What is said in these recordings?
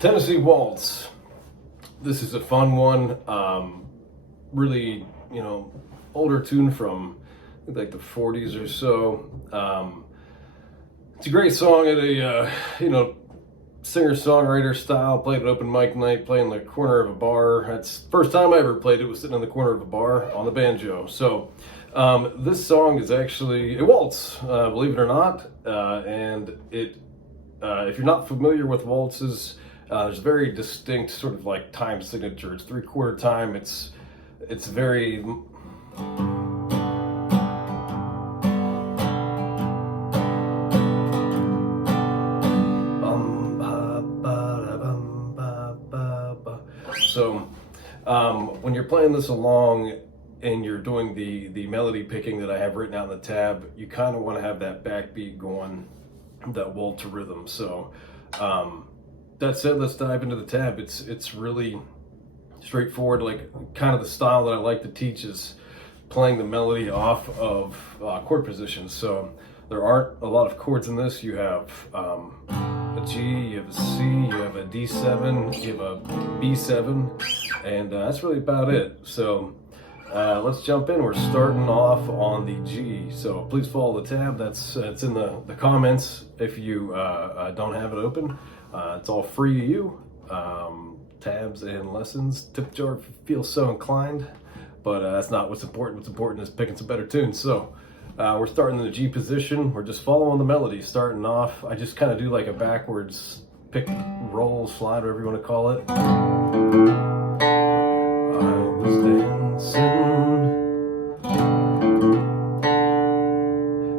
Tennessee Waltz. This is a fun one. Really, older tune from like the 40s or so. It's a great song at a, singer-songwriter style. Played at open mic night, playing in the corner of a bar. That's the first time I ever played it, was sitting in the corner of a bar on the banjo. So this song is actually a waltz, believe it or not. And it, if you're not familiar with waltzes, there's a very distinct sort of like time signature. It's 3/4 time. It's very so when you're playing this along and you're doing the melody picking that I have written out in the tab, you kind of want to have that backbeat going, that waltz rhythm. So that said, let's dive into the tab. It's really straightforward. Like kind of the style that I like to teach is playing the melody off of chord positions. So there aren't a lot of chords in this. You have a G, you have a C, you have a D7, you have a B7, and that's really about it. So let's jump in. We're starting off on the G. So please follow the tab. It's in the comments if you don't have it open. It's all free to you. Tabs and lessons, tip jar if you feel so inclined, but that's not what's important. What's important is picking some better tunes. So we're starting in the G position. We're just following the melody, starting off. I just kind of do like a backwards pick, roll, slide, whatever you want to call it. I was dancing.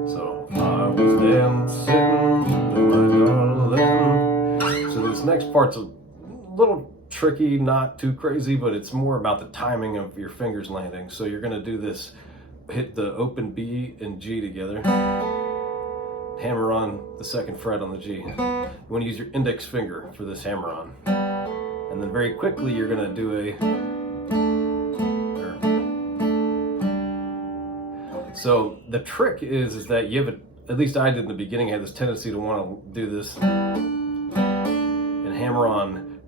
So I was dancing with my darling. So this next part's a little tricky, not too crazy, but it's more about the timing of your fingers landing. So you're going to do this, hit the open B and G together, hammer on the second fret on the G. You want to use your index finger for this hammer on, and then very quickly you're going to do so the trick is that you have at least I did in the beginning, I had this tendency to want to do this and hammer on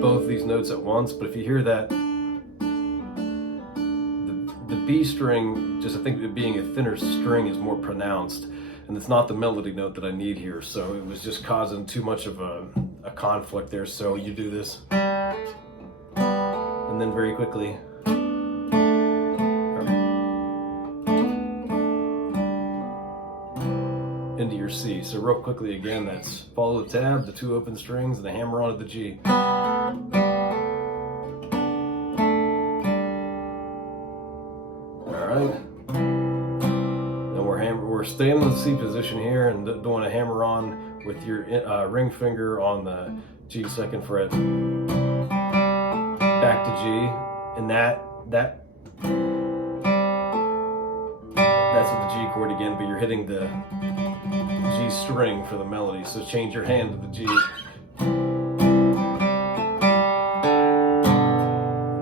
both these notes at once. But if you hear that, the B string, just I think it being a thinner string, is more pronounced, and it's not the melody note that I need here. So it was just causing too much of a conflict there. So you do this, and then very quickly into your C. So real quickly again, that's follow the tab, the two open strings, and the hammer on at the G. We're staying in the C position here and doing a hammer on with your ring finger on the G second fret, back to G, and that's with the G chord again, but you're hitting the G string for the melody. So change your hand to the G, and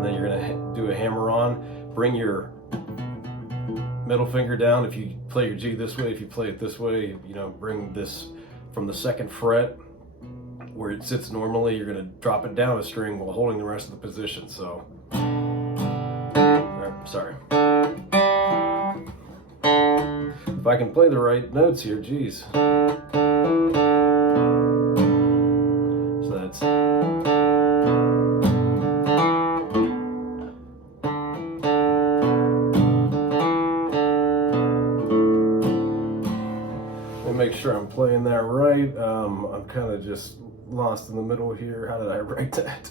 then you're gonna do a hammer on, bring your middle finger down. If you play your G this way, if you play it this way, bring this from the second fret where it sits normally, you're going to drop it down a string while holding the rest of the position. So, sorry. If I can play the right notes here, geez. So that's... Make sure I'm playing that right. I'm kind of just lost in the middle here. How did I write that?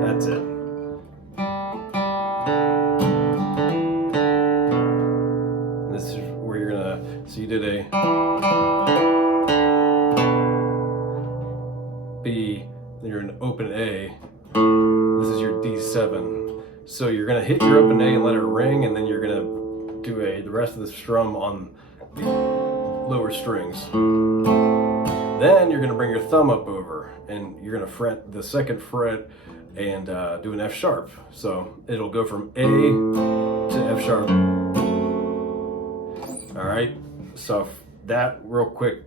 That's it. This is where you're gonna, so you did a B, then you're an open A. This is your D7. So you're gonna hit your open A and let it ring, and then you're gonna do the rest of the strum on the lower strings. Then you're gonna bring your thumb up over, and you're gonna fret the second fret and do an F sharp. So it'll go from A to F sharp. All right, so that real quick,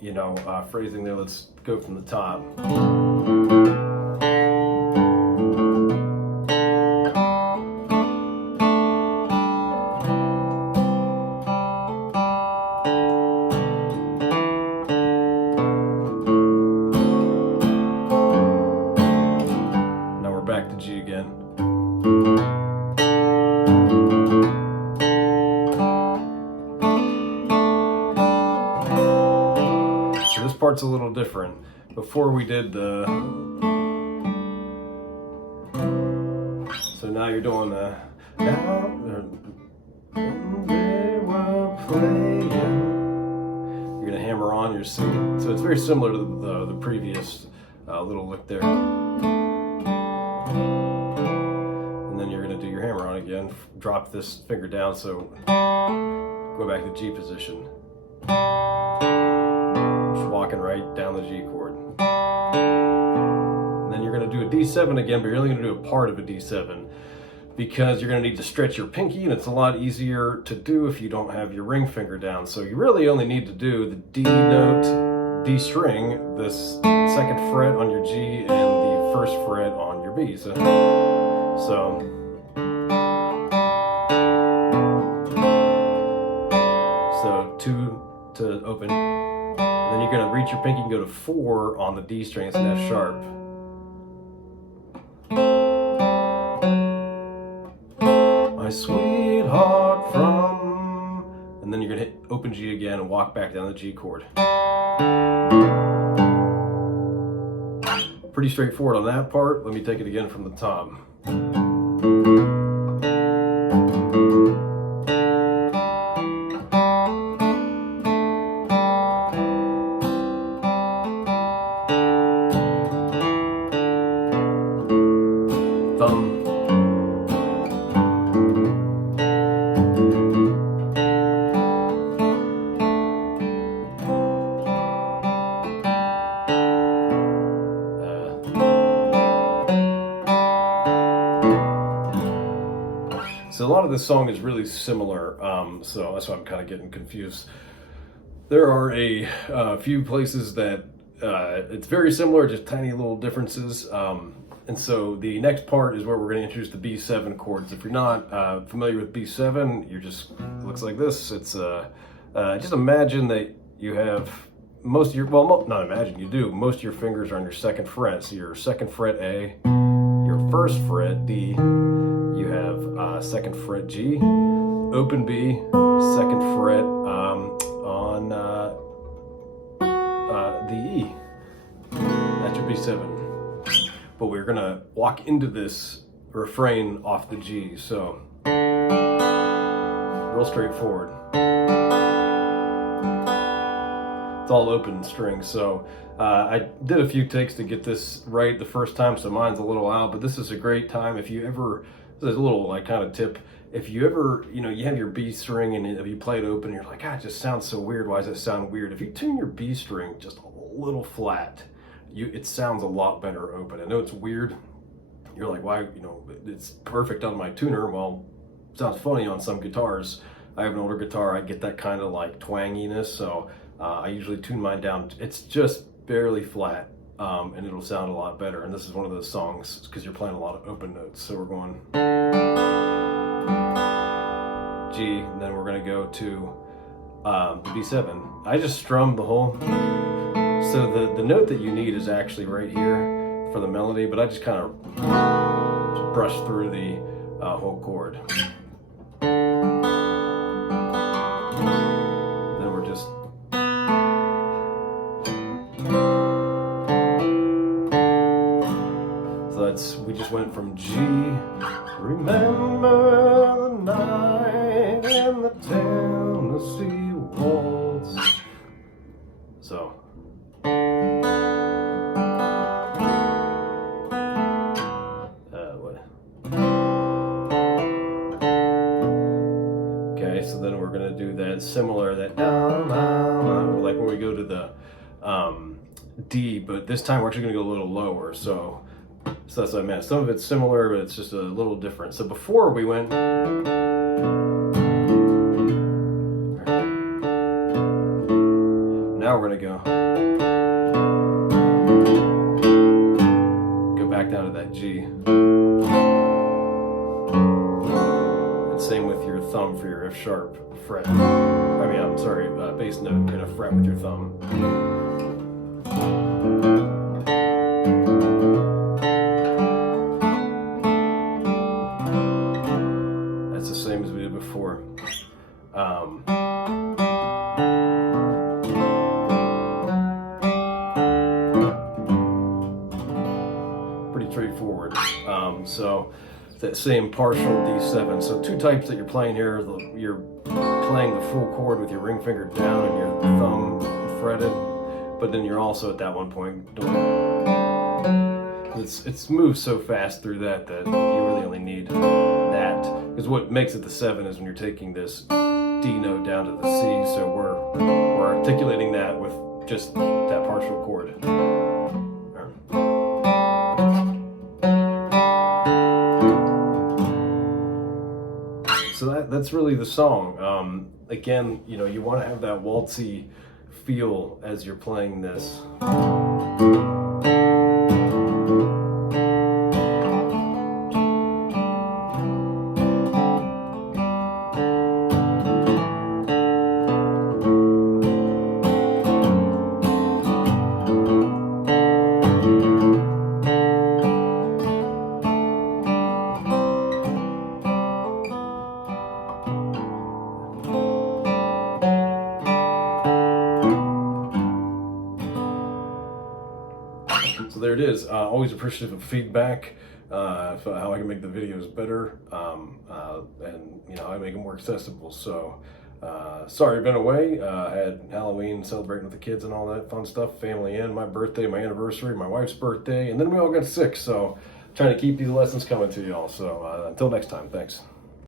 you know, phrasing there, let's go from the top. Now we're back to G again. This part's a little different. Before we did the, so now you're doing the, you're gonna hammer on your C. So it's very similar to the previous little lick there. And then you're gonna do your hammer on again. Drop this finger down, so go back to G position. Walking right down the G chord. And then you're going to do a D7 again, but you're only going to do a part of a D7 because you're going to need to stretch your pinky, and it's a lot easier to do if you don't have your ring finger down. So you really only need to do the D note, D string, this second fret on your G, and the first fret on your B. So 2 to open. Then you're going to reach your pinky and go to 4 on the D string, it's an F sharp. My sweetheart from... And then you're going to hit open G again and walk back down the G chord. Pretty straightforward on that part. Let me take it again from the top. So a lot of this song is really similar, so that's why I'm kind of getting confused. There are a few places that it's very similar, just tiny little differences. And so the next part is where we're going to introduce the B7 chords. If you're not familiar with B7, you're just, it looks like this. It's just imagine that you have most of your, well, not imagine, you do. Most of your fingers are on your second fret. So your second fret A, your first fret D, you have second fret G, open B, second fret on the E. That's your B7. But we're gonna walk into this refrain off the G, so real straightforward. It's all open strings, so I did a few takes to get this right the first time, so mine's a little out, but this is a great time if you ever, there's a little like kind of tip, if you ever, you know, you have your B string and if you play it open, you're like, it just sounds so weird, why does it sound weird? If you tune your B string just a little flat, it sounds a lot better open. I know it's weird, you're like, why, you know, it's perfect on my tuner. Well, it sounds funny on some guitars. I have an older guitar, I get that kind of like twanginess, so I usually tune mine down, it's just barely flat, and it'll sound a lot better. And this is one of those songs because you're playing a lot of open notes. So we're going G, and then we're going to go to the B7. I just strummed the whole, so the note that you need is actually right here for the melody, but I just kind of brush through the whole chord. Then we're just we just went from G, remember the night in the Tennessee Waltz. So what? so then we're gonna do that similar, like when we go to the D, but this time we're actually gonna go a little lower. So that's what I meant. Some of it's similar, but it's just a little different. So before we went. Now we're gonna go back down to that G. And same with your thumb for your F sharp fret. I'm sorry, bass note. You're gonna fret with your thumb. That's the same as we did before. Pretty straightforward. So that same partial D7. So two types that you're playing here. You're playing the full chord with your ring finger down and your thumb fretted, but then you're also at that one point doing. It's moved so fast through that you really only need that, because what makes it the 7 is when you're taking this D note down to the C. So we're articulating that with just that partial chord. So that's really the song. Again, you want to have that waltzy feel as you're playing this. So there it is. Always appreciative of feedback, how I can make the videos better, and how I make them more accessible. So sorry I've been away. I had Halloween celebrating with the kids and all that fun stuff, family in, my birthday, my anniversary, my wife's birthday, and then we all got sick. So trying to keep these lessons coming to y'all. So until next time, thanks.